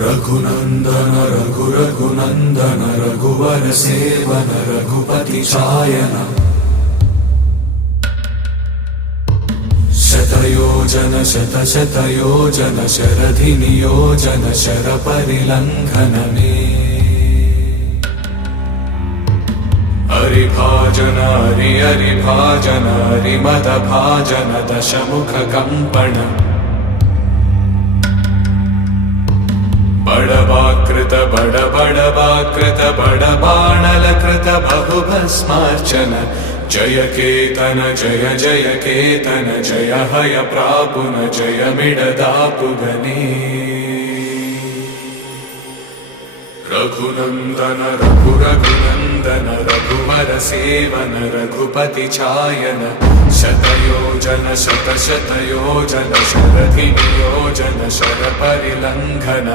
रघुनंदन रघुनंदन रघुवर seven Raghupati चायन शतयोजन शतयोजन शरधि नियोजन sir परिलंघन में हरिभाजन हरिभाजन हरिमद भाजन दशमुख कंपन बड़बाकृत बड़बाणलकृत बहुभस्मार्चन जय केतन जय जय केतन जय हय प्रापुन जय मिडदापुगने रघुनंदन रघुनंदन रघुवर सेवन रघुपति चायन शतयोजन शतयोजन शरधि नियोजन शर परिलंघन